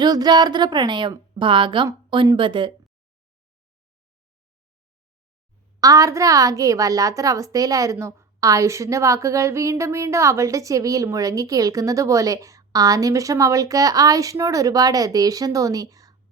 രുദ്രാർദ്ര പ്രണയം ഭാഗം 9. ആർദ്ര ആകെ വല്ലാത്തൊരവസ്ഥയിലായിരുന്നു. ആയുഷിന്റെ വാക്കുകൾ വീണ്ടും വീണ്ടും അവളുടെ ചെവിയിൽ മുഴങ്ങി കേൾക്കുന്നത് പോലെ. ആ നിമിഷം അവൾക്ക് ആയുഷിനോട് ഒരുപാട് ദേഷ്യം തോന്നി.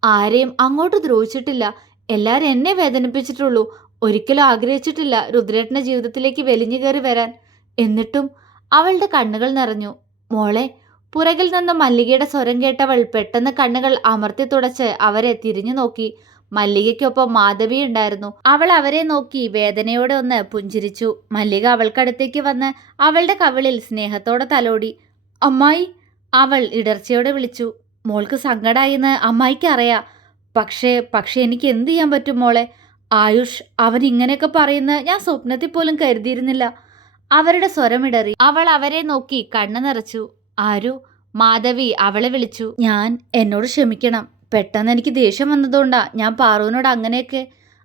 ആരെയും അങ്ങോട്ട് ദ്രോഹിച്ചിട്ടില്ല, എല്ലാരും എന്നെ വേദനിപ്പിച്ചിട്ടുള്ളൂ. ഒരിക്കലും ആഗ്രഹിച്ചിട്ടില്ല രുദ്രേട്ടന്റെ ജീവിതത്തിലേക്ക് വലിഞ്ഞു കയറി വരാൻ. എന്നിട്ടും അവളുടെ കണ്ണുകൾ നിറഞ്ഞു. മോളെ. പുറകിൽ നിന്ന് മല്ലികയുടെ സ്വരം കേട്ടവൾ പെട്ടെന്ന് കണ്ണുകൾ അമർത്തി തുടച്ച് അവരെ തിരിഞ്ഞു നോക്കി. മല്ലികയ്ക്കൊപ്പം മാധവി ഉണ്ടായിരുന്നു. അവൾ അവരെ നോക്കി വേദനയോടെ ഒന്ന് പുഞ്ചിരിച്ചു. മല്ലിക അവൾക്കടുത്തേക്ക് വന്ന് അവളുടെ കവിളിൽ സ്നേഹത്തോടെ തലോടി. അമ്മായി, അവൾ ഇടർച്ചയോടെ വിളിച്ചു. മോൾക്ക് സങ്കടായിന്ന് അമ്മായിക്ക് അറിയാം. പക്ഷേ എനിക്ക് എന്ത് ചെയ്യാൻ പറ്റും മോളെ? ആയുഷ് അവൻ ഇങ്ങനെയൊക്കെ പറയുന്ന ഞാൻ സ്വപ്നത്തിൽ പോലും കരുതിയിരുന്നില്ല. അവരുടെ സ്വരമിടറി. അവൾ അവരെ നോക്കി കണ്ണു നിറച്ചു. ആരു? മാധവി അവളെ വിളിച്ചു. എന്നോട് ക്ഷമിക്കണം. പെട്ടെന്ന് എനിക്ക് ദേഷ്യം വന്നതുകൊണ്ടാ ഞാൻ പാറുവിനോട് അങ്ങനെയൊക്കെ.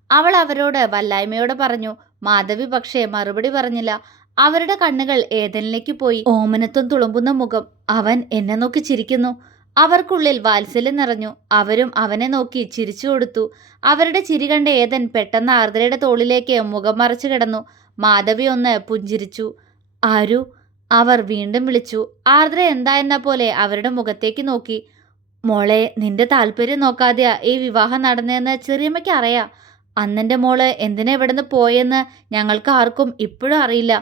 അവൾ അവരോട് വല്ലായ്മയോടെ പറഞ്ഞു. മാധവി പക്ഷേ മറുപടി പറഞ്ഞില്ല. അവരുടെ കണ്ണുകൾ ഏതനിലേക്ക് പോയി. ഓമനത്വം തുളുമ്പുന്ന മുഖം. അവൻ എന്നെ നോക്കി ചിരിക്കുന്നു. അവർക്കുള്ളിൽ വാത്സല്യം നിറഞ്ഞു. അവരും അവനെ നോക്കി ചിരിച്ചു കൊടുത്തു. അവരുടെ ചിരി കണ്ട ഏതൻ പെട്ടെന്ന് ആർദ്രയുടെ തോളിലേക്ക് മുഖം മറച്ചു കിടന്നു. മാധവി ഒന്ന് പുഞ്ചിരിച്ചു. ആരു? അവർ വീണ്ടും വിളിച്ചു. ആർദ്ര എന്താ എന്ന പോലെ അവരുടെ മുഖത്തേക്ക് നോക്കി. മോളെ, നിന്റെ താല്പര്യം നോക്കാതെയാ ഈ വിവാഹം നടന്നതെന്ന് ചെറിയമ്മയ്ക്ക് അറിയാം. അന്നെൻ്റെ മോള് എന്തിനാ ഇവിടുന്ന് പോയെന്ന് ഞങ്ങൾക്ക് ആർക്കും ഇപ്പോഴും അറിയില്ല.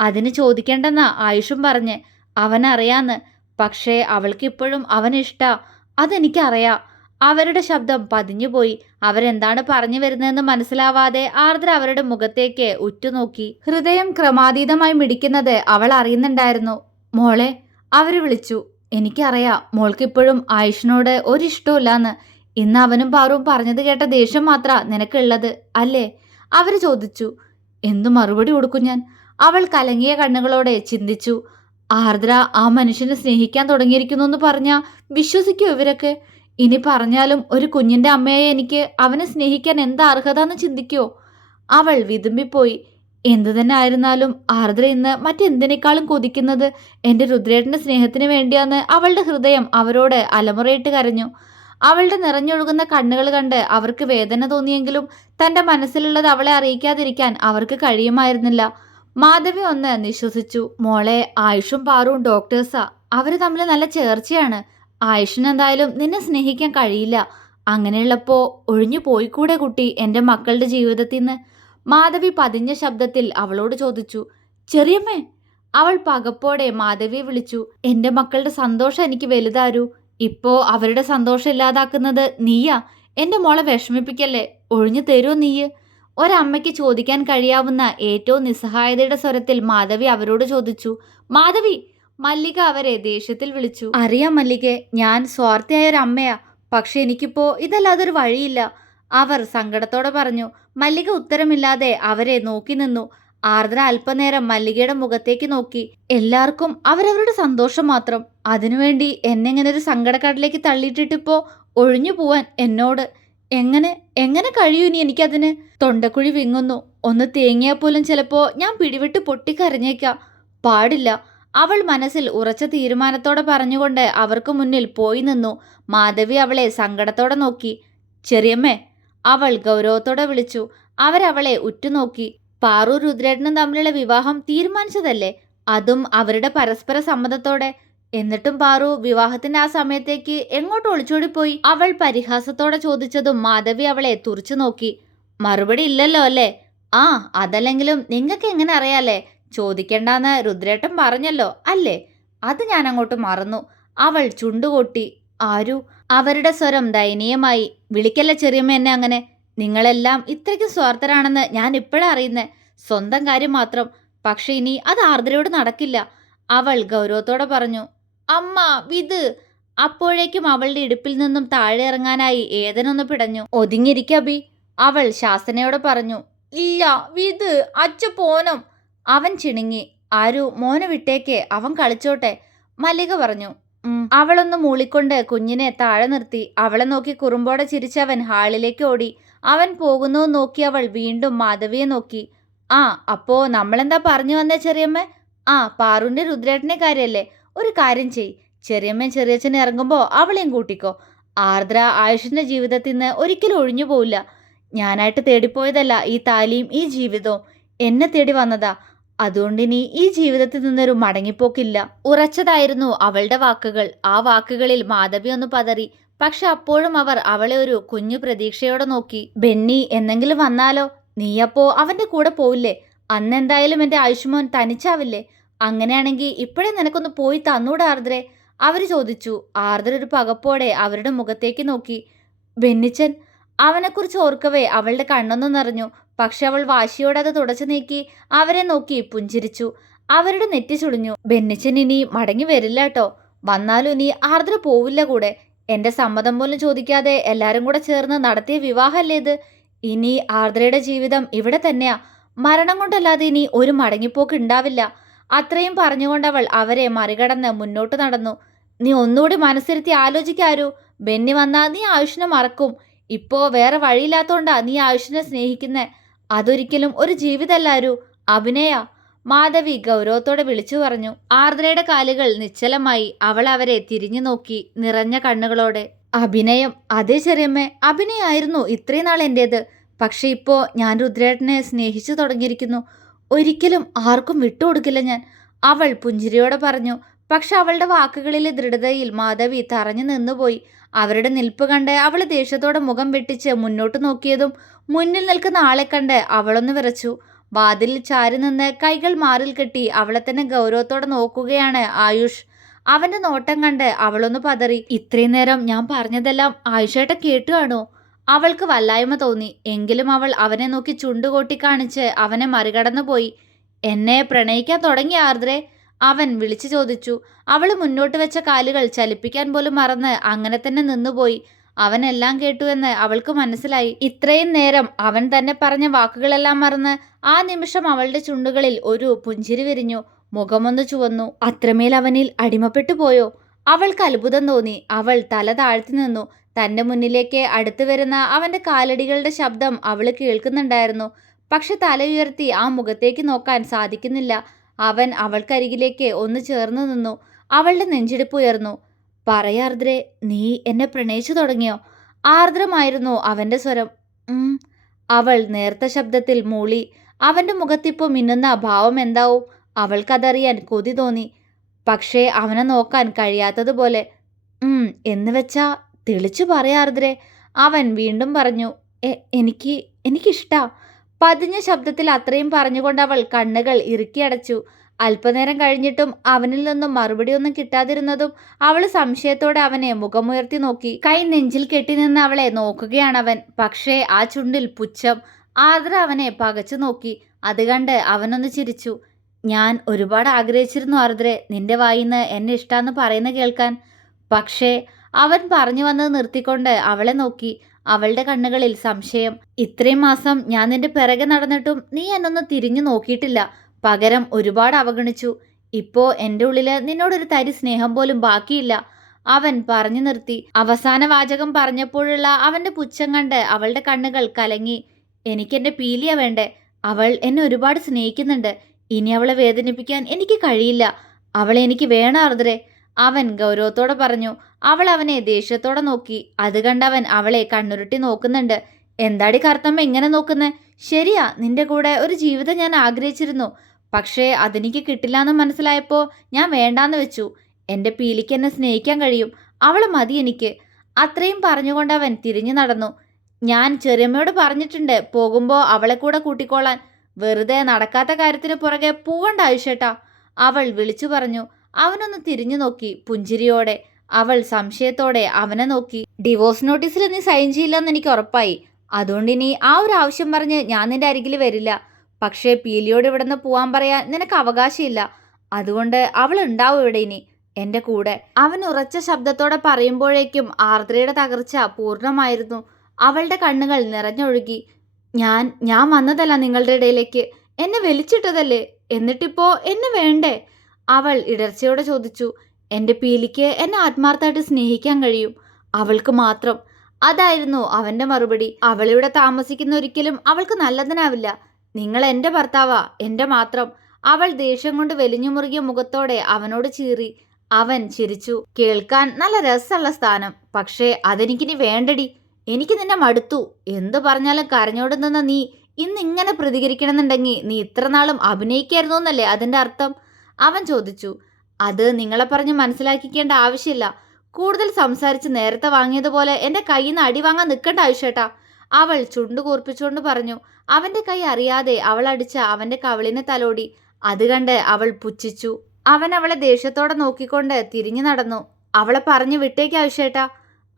അതിന് ചോദിക്കേണ്ടെന്നാ ആയുഷും പറഞ്ഞ്. അവനറിയാന്ന്. പക്ഷേ അവൾക്കിപ്പോഴും അവനിഷ്ടാ. അതെനിക്കറിയാം. അവരുടെ ശബ്ദം പതിഞ്ഞുപോയി. അവരെന്താണ് പറഞ്ഞു വരുന്നതെന്ന് മനസ്സിലാവാതെ ആർദ്ര അവരുടെ മുഖത്തേക്ക് ഉറ്റുനോക്കി. ഹൃദയം ക്രമാതീതമായി മിടിക്കുന്നത് അവൾ അറിയുന്നുണ്ടായിരുന്നു. മോളെ, അവര് വിളിച്ചു. എനിക്കറിയാം മോൾക്കിപ്പോഴും ആയുഷിനോട് ഒരിഷ്ടമില്ലാന്ന്. ഇന്ന് അവനും പാറും പറഞ്ഞത് കേട്ട ദേഷ്യം മാത്ര നിനക്കുള്ളത് അല്ലേ? അവര് ചോദിച്ചു. എന്തു മറുപടി കൊടുക്കും ഞാൻ? അവൾ കലങ്ങിയ കണ്ണുകളോടെ ചിന്തിച്ചു. ആർദ്ര ആ മനുഷ്യനെ സ്നേഹിക്കാൻ തുടങ്ങിയിരിക്കുന്നു എന്ന് പറഞ്ഞാ വിശ്വസിക്കൂ ഇവരൊക്കെ? ഇനി പറഞ്ഞാലും ഒരു കുഞ്ഞിന്റെ അമ്മയായ എനിക്ക് അവനെ സ്നേഹിക്കാൻ എന്താ അർഹത എന്ന് ചിന്തിക്കോ? അവൾ വിതുമ്പിപ്പോയി. എന്തു തന്നെ ആയിരുന്നാലും ആർദ്ര ഇന്ന് മറ്റെന്തിനേക്കാളും കൊതിക്കുന്നത് എൻ്റെ രുദ്രേട്ടൻ്റെ സ്നേഹത്തിന് വേണ്ടിയാന്ന് അവളുടെ ഹൃദയം അവരോട് അലമുറയിട്ട് കരഞ്ഞു. അവളുടെ നിറഞ്ഞൊഴുകുന്ന കണ്ണുകൾ കണ്ട് അവർക്ക് വേദന തോന്നിയെങ്കിലും തൻ്റെ മനസ്സിലുള്ളത് അവളെ അറിയിക്കാതിരിക്കാൻ അവർക്ക് കഴിയുമായിരുന്നില്ല. മാധവി ഒന്ന് നിശ്വസിച്ചു. മോളെ, ആയുഷും പാറും ഡോക്ടേഴ്സാ. അവർ തമ്മിൽ നല്ല ചേർച്ചയാണ്. ആയുഷിന് എന്തായാലും നിന്നെ സ്നേഹിക്കാൻ കഴിയില്ല. അങ്ങനെയുള്ളപ്പോ ഒഴിഞ്ഞു പോയിക്കൂടെ കുട്ടി എൻ്റെ മക്കളുടെ ജീവിതത്തിൽ നിന്ന്? മാധവി പതിഞ്ഞ ശബ്ദത്തിൽ അവളോട് ചോദിച്ചു. ചെറിയമ്മേ? അവൾ പകപ്പോടെ മാധവിയെ വിളിച്ചു. എൻ്റെ മക്കളുടെ സന്തോഷം എനിക്ക് വലുതാരു. ഇപ്പോ അവരുടെ സന്തോഷം ഇല്ലാതാക്കുന്നത് നീയാ. എൻ്റെ മോളെ വിഷമിപ്പിക്കല്ലേ. ഒഴിഞ്ഞു തരുമോ നീയ്? ഒരമ്മയ്ക്ക് ചോദിക്കാൻ കഴിയാവുന്ന ഏറ്റവും നിസ്സഹായതയുടെ സ്വരത്തിൽ മാധവി അവരോട് ചോദിച്ചു. മാധവി! മല്ലിക അവരെ ദേഷ്യത്തിൽ വിളിച്ചു. അറിയാം മല്ലികെ, ഞാൻ സ്വാർത്ഥയായ ഒരു അമ്മയാ. പക്ഷെ എനിക്കിപ്പോ ഇതല്ലാതൊരു വഴിയില്ല, അവർ സങ്കടത്തോടെ പറഞ്ഞു. മല്ലിക ഉത്തരമില്ലാതെ അവരെ നോക്കി നിന്നു. ആർദ്ര അല്പനേരം മല്ലികയുടെ മുഖത്തേക്ക് നോക്കി. എല്ലാവർക്കും അവരവരുടെ സന്തോഷം മാത്രം. അതിനുവേണ്ടി എന്നെങ്ങനെ ഒരു സങ്കടക്കടലേക്ക് തള്ളിയിട്ടിട്ടിപ്പോ ഒഴിഞ്ഞു പോവാൻ എന്നോട് എങ്ങനെ കഴിയൂ ഇനി എനിക്കതിന്? തൊണ്ടക്കുഴി വിങ്ങുന്നു. ഒന്ന് തേങ്ങിയാൽ പോലും ചിലപ്പോ ഞാൻ പിടിവിട്ട് പൊട്ടിക്കരഞ്ഞേക്കാം. പാടില്ല. അവൾ മനസ്സിൽ ഉറച്ച തീരുമാനത്തോടെ പറഞ്ഞുകൊണ്ട് അവർക്ക് മുന്നിൽ പോയി നിന്നു. മാധവി അവളെ സങ്കടത്തോടെ നോക്കി. ചെറിയമ്മേ? അവൾ ഗൗരവത്തോടെ വിളിച്ചു. അവരവളെ ഉറ്റുനോക്കി. പാറു രുദ്രേട്ടനും തമ്മിലുള്ള വിവാഹം തീരുമാനിച്ചതല്ലേ? അതും അവരുടെ പരസ്പര സമ്മതത്തോടെ. എന്നിട്ടും പാറു വിവാഹത്തിന്റെ ആ സമയത്തേക്ക് എങ്ങോട്ട് ഒളിച്ചോടിപ്പോയി? അവൾ പരിഹാസത്തോടെ ചോദിച്ചതും മാധവി അവളെ തുറച്ചു നോക്കി. മറുപടി ഇല്ലല്ലോ അല്ലേ? ആ, അതല്ലെങ്കിലും നിങ്ങൾക്ക് എങ്ങനെ അറിയാലേ? ചോദിക്കണ്ടെന്ന് രുദ്രേട്ടൻ പറഞ്ഞല്ലോ അല്ലേ? അത് ഞാൻ അങ്ങോട്ട് മറന്നു. അവൾ ചുണ്ടുകൊട്ടി. ആരു? അവരുടെ സ്വരം ദയനീയമായി. വിളിക്കല്ലേ ചെറിയമ്മ എന്നെ അങ്ങനെ. നിങ്ങളെല്ലാം ഇത്രയ്ക്കും സ്വാർത്ഥരാണെന്ന് ഞാൻ ഇപ്പോഴാ അറിയുന്നേ. സ്വന്തം കാര്യം മാത്രം. പക്ഷെ ഇനി അത് ആർദ്രയോട് നടക്കില്ല, അവൾ ഗൗരവത്തോടെ പറഞ്ഞു. അമ്മ വിത്! അപ്പോഴേക്കും അവളുടെ ഇടുപ്പിൽ നിന്നും താഴെ ഇറങ്ങാനായി ഏതനൊന്ന് പിടഞ്ഞു. ഒതുങ്ങിയിരിക്കബി, അവൾ ശാസനയോടെ പറഞ്ഞു. ഇല്ല വിത്, അച്ഛ പോനം. അവൻ ചിണുങ്ങി. ആരു, മോനെ വിട്ടേക്ക്, അവൻ കളിച്ചോട്ടെ, മല്ലിക പറഞ്ഞു. അവളൊന്ന് മൂളിക്കൊണ്ട് കുഞ്ഞിനെ താഴെ നിർത്തി. അവളെ നോക്കി കുറുമ്പോടെ ചിരിച്ചവൻ ഹാളിലേക്ക് ഓടി. അവൻ പോകുന്നു നോക്കി അവൾ വീണ്ടും മാധവിയെ നോക്കി. ആ, അപ്പോ നമ്മളെന്താ പറഞ്ഞു വന്നേ ചെറിയമ്മ? ആ, പാറുവിന്റെ രുദ്രേട്ടനെ കാര്യല്ലേ? ഒരു കാര്യം ചെയ്, ചെറിയമ്മയും ചെറിയച്ഛനെ ഇറങ്ങുമ്പോൾ അവളെയും കൂട്ടിക്കോ. ആർദ്ര ആയുഷിന്റെ ജീവിതത്തിൽ നിന്ന് ഒരിക്കലും ഒഴിഞ്ഞു പോവില്ല. ഞാനായിട്ട് തേടിപ്പോയതല്ല ഈ താലിയും ഈ ജീവിതവും, എന്നെ തേടി വന്നതാ. അതുകൊണ്ടിനി ഈ ജീവിതത്തിൽ നിന്നൊരു മടങ്ങിപ്പോക്കില്ല. ഉറച്ചതായിരുന്നു അവളുടെ വാക്കുകൾ. ആ വാക്കുകളിൽ മാധവി ഒന്ന് പതറി. പക്ഷെ അപ്പോഴും അവർ അവളെ ഒരു കുഞ്ഞു പ്രതീക്ഷയോടെ നോക്കി. ബെന്നി എന്നെങ്കിലും വന്നാലോ? നീയപ്പോ അവന്റെ കൂടെ പോവില്ലേ? അന്നെന്തായാലും എന്റെ ആയുഷ്മോൻ തനിച്ചാവില്ലേ? അങ്ങനെയാണെങ്കിൽ ഇപ്പോഴേ നിനക്കൊന്ന് പോയി തന്നൂടെ ആർദ്രേ? അവര് ചോദിച്ചു. ആർദ്ര ഒരു പകപ്പോടെ അവരുടെ മുഖത്തേക്ക് നോക്കി. ബെന്നിച്ചൻ. അവനെക്കുറിച്ച് ഓർക്കവേ അവളുടെ കണ്ണൊന്നു നിറഞ്ഞു. പക്ഷെ അവൾ വാശിയോടെ അത് തുടച്ചു നീക്കി അവരെ നോക്കി പുഞ്ചിരിച്ചു. അവരുടെ നെറ്റി ചുളിഞ്ഞു. ബെന്നിച്ചൻ ഇനി മടങ്ങി വരില്ല കേട്ടോ. വന്നാലും ഇനി ആർദ്ര പോവില്ല കൂടെ. എന്റെ സമ്മതം പോലും ചോദിക്കാതെ എല്ലാരും കൂടെ ചേർന്ന് നടത്തിയ വിവാഹമല്ലേ ഇത്? ഇനി ആർദ്രയുടെ ജീവിതം ഇവിടെ തന്നെയാ. മരണം കൊണ്ടല്ലാതെ ഇനി ഒരു മടങ്ങിപ്പോക്ക് ഉണ്ടാവില്ല. അത്രയും പറഞ്ഞുകൊണ്ടവൾ അവരെ മറികടന്ന് മുന്നോട്ട് നടന്നു. നീ ഒന്നുകൂടി മനസ്സിരുത്തി ആലോചിക്കാരൂ. ബെന്നി വന്നാ നീ ആയുഷിനെ മറക്കും. ഇപ്പോ വേറെ വഴിയില്ലാത്തോണ്ടാ നീ ആയുഷിനെ സ്നേഹിക്കുന്നേ. അതൊരിക്കലും ഒരു ജീവിതമല്ലാരൂ, അഭിനയാ. മാധവി ഗൗരവത്തോടെ വിളിച്ചു പറഞ്ഞു. ആർദ്രയുടെ കാലുകൾ നിശ്ചലമായി. അവൾ അവരെ തിരിഞ്ഞു നോക്കി നിറഞ്ഞ കണ്ണുകളോടെ. അഭിനയം? അതെ ചെറിയമ്മേ, അഭിനയായിരുന്നു ഇത്രയും നാൾ എന്റേത്. പക്ഷെ ഇപ്പോ ഞാൻ രുദ്രേട്ടനെ സ്നേഹിച്ചു തുടങ്ങിയിരിക്കുന്നു. ഒരിക്കലും ആർക്കും വിട്ടുകൊടുക്കില്ല ഞാൻ, അവൾ പുഞ്ചിരിയോടെ പറഞ്ഞു. പക്ഷെ അവളുടെ വാക്കുകളിലെ ദൃഢതയിൽ മാധവി തറഞ്ഞു നിന്നുപോയി. അവരുടെ നിൽപ്പ് കണ്ട് അവൾ ദേഷ്യത്തോടെ മുഖം വെട്ടിച്ച് മുന്നോട്ട് നോക്കിയതും മുന്നിൽ നിൽക്കുന്ന ആളെ കണ്ട് അവളൊന്ന് വിറച്ചു. വാതിലിൽ ചാരി നിന്ന് കൈകൾ മാറിൽ കെട്ടി അവളെ തന്നെ ഗൗരവത്തോടെ നോക്കുകയാണ് ആയുഷ്. അവന്റെ നോട്ടം കണ്ട് അവളൊന്ന് പതറി. ഇത്രയും നേരം ഞാൻ പറഞ്ഞതെല്ലാം ആയുഷേട്ട കേട്ടു കാണോ? അവൾക്ക് വല്ലായ്മ തോന്നി. എങ്കിലും അവൾ അവനെ നോക്കി ചുണ്ടുകൊട്ടി കാണിച്ച് അവനെ മറികടന്നു പോയി. എന്നെ പ്രണയിക്കാൻ തുടങ്ങി ആർദ്രേ? അവൻ വിളിച്ചു ചോദിച്ചു. അവൾ മുന്നോട്ട് വെച്ച കാലുകൾ ചലിപ്പിക്കാൻ പോലും മറന്ന് അങ്ങനെ തന്നെ നിന്നുപോയി. അവൻ എല്ലാം കേട്ടു എന്ന് അവൾക്ക് മനസ്സിലായി. ഇത്രയും നേരം അവൻ തന്നെ പറഞ്ഞ വാക്കുകളെല്ലാം മറന്ന് ആ നിമിഷം അവളുടെ ചുണ്ടുകളിൽ ഒരു പുഞ്ചിരി വിരിഞ്ഞു. മുഖമൊന്ന് ചുവന്നു. അത്രമേൽ അവനിൽ അടിമപ്പെട്ടു പോയോ? അവൾക്ക് അത്ഭുതം തോന്നി. അവൾ തല താഴ്ത്തി നിന്നു. തന്റെ മുന്നിലേക്ക് അടുത്തു വരുന്ന അവന്റെ കാലടികളുടെ ശബ്ദം അവള് കേൾക്കുന്നുണ്ടായിരുന്നു. പക്ഷെ തല ഉയർത്തി ആ മുഖത്തേക്ക് നോക്കാൻ സാധിക്കുന്നില്ല. അവൻ അവൾക്കരികിലേക്ക് ഒന്ന് ചേർന്ന് നിന്നു. അവളുടെ നെഞ്ചിടിപ്പ് ഉയർന്നു. പറയാർദ്രേ, നീ എന്നെ പ്രണയിച്ചു തുടങ്ങിയോ? ആർദ്രമായിരുന്നു അവന്റെ സ്വരം. അവൾ നേർത്ത ശബ്ദത്തിൽ മൂളി. അവന്റെ മുഖത്തിപ്പോ മിന്നുന്ന ഭാവം എന്താവും? അവൾക്കതറിയാൻ കൊതി തോന്നി. പക്ഷേ അവനെ നോക്കാൻ കഴിയാത്തതുപോലെ. എന്ന് വെച്ചാ തെളിച്ചു പറയാർദ്രേ, അവൻ വീണ്ടും പറഞ്ഞു. എനിക്കിഷ്ടാ. പതിഞ്ഞ ശബ്ദത്തിൽ അത്രയും പറഞ്ഞുകൊണ്ട് അവൾ കണ്ണുകൾ ഇറുക്കിയടച്ചു. അല്പനേരം കഴിഞ്ഞിട്ടും അവനിൽ നിന്നും മറുപടിയൊന്നും കിട്ടാതിരുന്നതും അവൾ സംശയത്തോടെ അവനെ മുഖമുയർത്തി നോക്കി. കൈ നെഞ്ചിൽ കെട്ടിനിന്ന് അവളെ നോക്കുകയാണവൻ. പക്ഷേ ആ ചുണ്ടിൽ പുച്ഛം. ആർദ്ര അവനെ പകച്ചു നോക്കി. അത് കണ്ട് അവനൊന്ന് ചിരിച്ചു. ഞാൻ ഒരുപാട് ആഗ്രഹിച്ചിരുന്നു ആർദ്രേ, നിന്റെ വായിന്ന് എന്നെ ഇഷ്ടാന്ന് പറയുന്ന കേൾക്കാൻ. പക്ഷേ അവൻ പറഞ്ഞു വന്നത് നിർത്തിക്കൊണ്ട് അവളെ നോക്കി. അവളുടെ കണ്ണുകളിൽ സംശയം. ഇത്രയും മാസം ഞാൻ നിന്റെ പിറകെ നടന്നിട്ടും നീ എന്നൊന്ന് തിരിഞ്ഞു നോക്കിയിട്ടില്ല. പകരം ഒരുപാട് അവഗണിച്ചു. ഇപ്പോ എൻ്റെ ഉള്ളില് നിന്നോടൊരു തരി സ്നേഹം പോലും ബാക്കിയില്ല. അവൻ പറഞ്ഞു നിർത്തി. അവസാന വാചകം പറഞ്ഞപ്പോഴുള്ള അവന്റെ പുച്ഛം കണ്ട് അവളുടെ കണ്ണുകൾ കലങ്ങി. എനിക്കെന്റെ പീലിയ വേണ്ടേ. അവൾ എന്നെ ഒരുപാട് സ്നേഹിക്കുന്നുണ്ട്. ഇനി അവളെ വേദനിപ്പിക്കാൻ എനിക്ക് കഴിയില്ല. അവളെ എനിക്ക് വേണം ആർദ്രേ, അവൻ ഗൗരവത്തോടെ പറഞ്ഞു. അവൾ അവനെ ദേഷ്യത്തോടെ നോക്കി. അത് കണ്ടവൻ അവളെ കണ്ണുരുട്ടി നോക്കുന്നുണ്ട്. എന്താടി കറുത്തമ്മ ഇങ്ങനെ നോക്കുന്നേ? ശരിയാ, നിന്റെ കൂടെ ഒരു ജീവിതം ഞാൻ ആഗ്രഹിച്ചിരുന്നു. പക്ഷേ അതെനിക്ക് കിട്ടില്ലാന്ന് മനസ്സിലായപ്പോൾ ഞാൻ വേണ്ടാന്ന് വെച്ചു. എൻ്റെ പീലിക്ക് എന്നെ സ്നേഹിക്കാൻ കഴിയും. അവളെ മതി എനിക്ക്. അത്രയും പറഞ്ഞുകൊണ്ടവൻ തിരിഞ്ഞു നടന്നു. ഞാൻ ചെറിയമ്മയോട് പറഞ്ഞിട്ടുണ്ട് പോകുമ്പോൾ അവളെ കൂടെ കൂട്ടിക്കോളാൻ. വെറുതെ നടക്കാത്ത കാര്യത്തിന് പുറകെ പോവണ്ട ആയുഷേട്ടാ, അവൾ വിളിച്ചു പറഞ്ഞു. അവനൊന്ന് തിരിഞ്ഞു നോക്കി പുഞ്ചിരിയോടെ. അവൾ സംശയത്തോടെ അവനെ നോക്കി. ഡിവോഴ്സ് നോട്ടീസിൽ നീ സൈൻ ചെയ്യില്ലെന്ന് എനിക്ക് ഉറപ്പായി. അതുകൊണ്ട് ഇനി ആ ഒരു ആവശ്യം പറഞ്ഞ് ഞാൻ നിന്റെ അരികിൽ വരില്ല. പക്ഷേ പീലിയോട് ഇവിടെ നിന്ന് പോവാൻ പറയാൻ നിനക്ക് അവകാശമില്ല. അതുകൊണ്ട് അവൾ ഉണ്ടാവും ഇവിടെ ഇനി എൻ്റെ കൂടെ. അവൻ ഉറച്ച ശബ്ദത്തോടെ പറയുമ്പോഴേക്കും ആർദ്രയുടെ തകർച്ച പൂർണ്ണമായിരുന്നു. അവളുടെ കണ്ണുകൾ നിറഞ്ഞൊഴുകി. ഞാൻ വന്നതല്ല നിങ്ങളുടെ ഇടയിലേക്ക്, എന്നെ വലിച്ചിട്ടതല്ലേ. എന്നിട്ടിപ്പോ എന്നെ വേണ്ടേ? അവൾ ഇടർച്ചയോടെ ചോദിച്ചു. എൻ്റെ പീലിക്ക് എന്നെ ആത്മാർത്ഥമായിട്ട് സ്നേഹിക്കാൻ കഴിയും, അവൾക്ക് മാത്രം. അതായിരുന്നു അവന്റെ മറുപടി. അവളിവിടെ താമസിക്കുന്ന ഒരിക്കലും അവൾക്ക് നല്ലതിനാവില്ല. നിങ്ങൾ എൻ്റെ ഭർത്താവാ, എൻ്റെ മാത്രം. അവൾ ദേഷ്യം കൊണ്ട് വലിഞ്ഞു മുറുകിയ മുഖത്തോടെ അവനോട് ചീറി. അവൻ ചിരിച്ചു. കേൾക്കാൻ നല്ല രസമുള്ള സ്ഥാനം, പക്ഷേ അതെനിക്കിനി വേണ്ടടി. എനിക്ക് നിന്നെ മടുത്തു. എന്തു പറഞ്ഞാലും കരഞ്ഞോണ്ട് നിന്ന നീ ഇന്ന് ഇങ്ങനെ പ്രതികരിക്കണമെന്നുണ്ടെങ്കിൽ നീ ഇത്ര നാളും അഭിനയിക്കായിരുന്നു എന്നല്ലേ അതിന്റെ അർത്ഥം? അവൻ ചോദിച്ചു. അത് നിങ്ങളെ പറഞ്ഞ് മനസ്സിലാക്കിക്കേണ്ട ആവശ്യമില്ല. കൂടുതൽ സംസാരിച്ച് നേരത്തെ വാങ്ങിയതുപോലെ എന്റെ കയ്യിൽ നിന്ന് അടി വാങ്ങാൻ നിൽക്കണ്ട ആയുഷേട്ടാ. അവൾ ചുണ്ടു കൂർപ്പിച്ചുകൊണ്ട് പറഞ്ഞു. അവന്റെ കൈ അറിയാതെ അവൾ അടിച്ച അവന്റെ കവിളിനെ തലോടി. അത് കണ്ട് അവൾ പുച്ഛിച്ചു. അവൻ അവളെ ദേഷ്യത്തോടെ നോക്കിക്കൊണ്ട് തിരിഞ്ഞു നടന്നു. അവളെ പറഞ്ഞു വിട്ടേക്ക് ആയുഷേട്ടാ.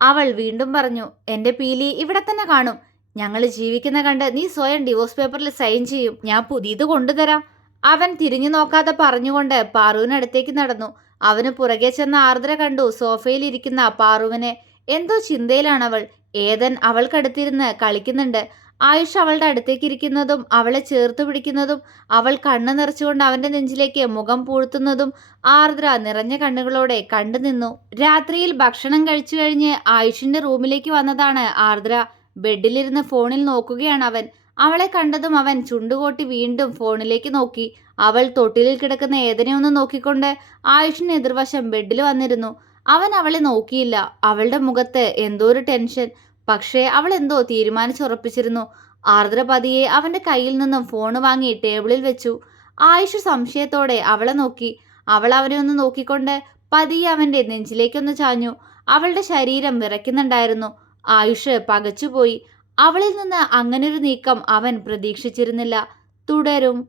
അവൾ വീണ്ടും പറഞ്ഞു. എന്റെ പീലി ഇവിടെ തന്നെ കാണും. ഞങ്ങൾ ജീവിക്കുന്ന കണ്ട് നീ സ്വയം ഡിവോഴ്സ് പേപ്പറിൽ സൈൻ ചെയ്യും. ഞാൻ പുതിയത് കൊണ്ടുതരാം. അവൻ തിരിഞ്ഞു നോക്കാതെ പറഞ്ഞുകൊണ്ട് പാറുവിനടുത്തേക്ക് നടന്നു. അവന് പുറകെ ചെന്ന ആർദ്ര കണ്ടു സോഫയിൽ ഇരിക്കുന്ന പാറുവിനെ. എന്തോ ചിന്തയിലാണവൾ. ഏതൻ അവൾക്കടുത്തിരുന്ന് കളിക്കുന്നുണ്ട്. ആയുഷ് അവളുടെ അടുത്തേക്ക് ഇരിക്കുന്നതും അവളെ ചേർത്ത് പിടിക്കുന്നതും അവൾ കണ്ണു നിറച്ചുകൊണ്ട് അവന്റെ നെഞ്ചിലേക്ക് മുഖം പൂഴ്ത്തുന്നതും ആർദ്ര നിറഞ്ഞ കണ്ണുകളോടെ കണ്ടു നിന്നു. രാത്രിയിൽ ഭക്ഷണം കഴിച്ചു കഴിഞ്ഞ് ആയുഷിന്റെ റൂമിലേക്ക് വന്നതാണ് ആർദ്ര. ബെഡിലിരുന്ന് ഫോണിൽ നോക്കുകയാണ് അവൻ. അവളെ കണ്ടതും അവൻ ചുണ്ടുകൊട്ടി വീണ്ടും ഫോണിലേക്ക് നോക്കി. അവൾ തൊട്ടിലിൽ കിടക്കുന്ന ഏതനെ ഒന്ന് നോക്കിക്കൊണ്ട് ആയുഷിന് എതിർവശം ബെഡിൽ വന്നിരുന്നു. അവൻ അവളെ നോക്കിയില്ല. അവളുടെ മുഖത്ത് എന്തോ ഒരു ടെൻഷൻ. പക്ഷേ അവൾ എന്തോ തീരുമാനിച്ചുറപ്പിച്ചിരുന്നു. ആർദ്ര പതിയെ അവന്റെ കയ്യിൽ നിന്നും ഫോൺ വാങ്ങി ടേബിളിൽ വെച്ചു. ആയുഷ് സംശയത്തോടെ അവളെ നോക്കി. അവൾ അവനെ ഒന്ന് നോക്കിക്കൊണ്ട് പതിയെ അവന്റെ നെഞ്ചിലേക്കൊന്ന് ചാഞ്ഞു. അവളുടെ ശരീരം വിറയ്ക്കുന്നുണ്ടായിരുന്നു. ആയുഷ് പകച്ചുപോയി. അവളിൽ നിന്ന് അങ്ങനൊരു നീക്കം അവൻ പ്രതീക്ഷിച്ചിരുന്നില്ല. തുടരും.